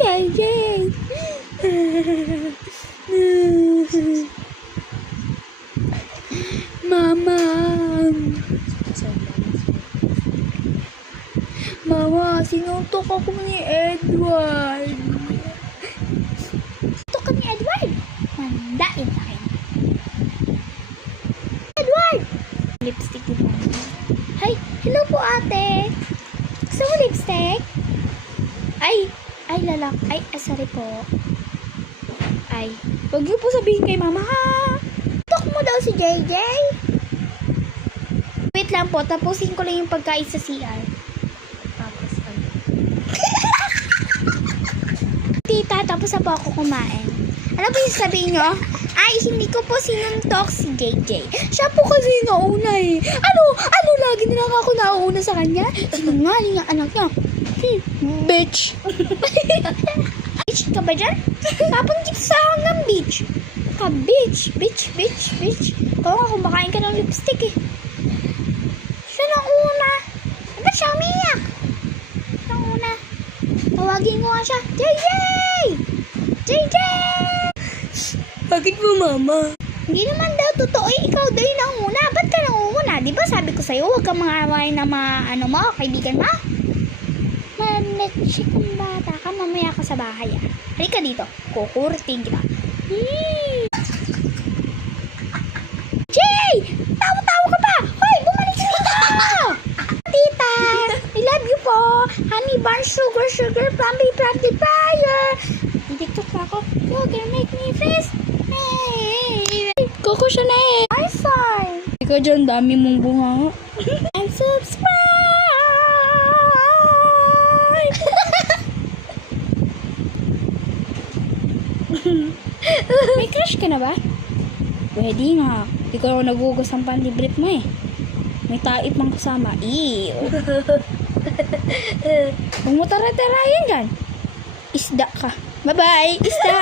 JJ. Mama. Mama, sinuntok ako ni Edward. Sinuntok ka ni Edward? Mandain sa akin. Edward! Lipstick ni Mama. Hi, hello po ate. Gusto mo lipstick? Ay, lalak. Ay, sorry po. Ay, huwag niyo po sabihin kay Mama ha. Tok mo daw si JJ. Wait lang po, tapusin ko lang yung pagkain sa CR. Tapos, tita, tapos na po ako kumain. Ano po yung sabihin nyo? Ay, hindi ko po sinuntok si JJ. Siya po kasi nauna eh. Ano, lagi na lang ako nauuna sa kanya? Sinungaling ang anak niya. Bitch. Bitch ka ba dyan? Papunjip sa hanggang bitch. Bitch. Kung nga kumakain ka ng lipstick eh. Siya na una. Ba't siya umiyak? Siya una. Tawagin ko nga siya. JJ! Bakit mo, Mama? Hindi naman daw totoo eh. Ikaw daw yung nauna. Ba't ka nauna? Di ba sabi ko sa'yo, huwag kang mga na mga kaibigan mo? Manetsi kang bata ka. Mamaya ka sa bahay ah. Halika dito. Kukurting kita. Jay! Tawa-tawa ka pa! Hoy! Bumalik ka dito! Tita! I love you po! Honey bun, sugar, plumpy, fire! Dito pa ako. You're gonna make me face. Hey! Coco Chanel! Hi, son! Ikaw dyan, dami mong bunga. I'm subscribe! May crush ka na ba? Pwede nga. Ikaw nagugas ang panlibrip mo eh. May taip mang kasama. Ew. Huwag mo tara-tarayan dyan. Isda ka. Bye-bye. Isda.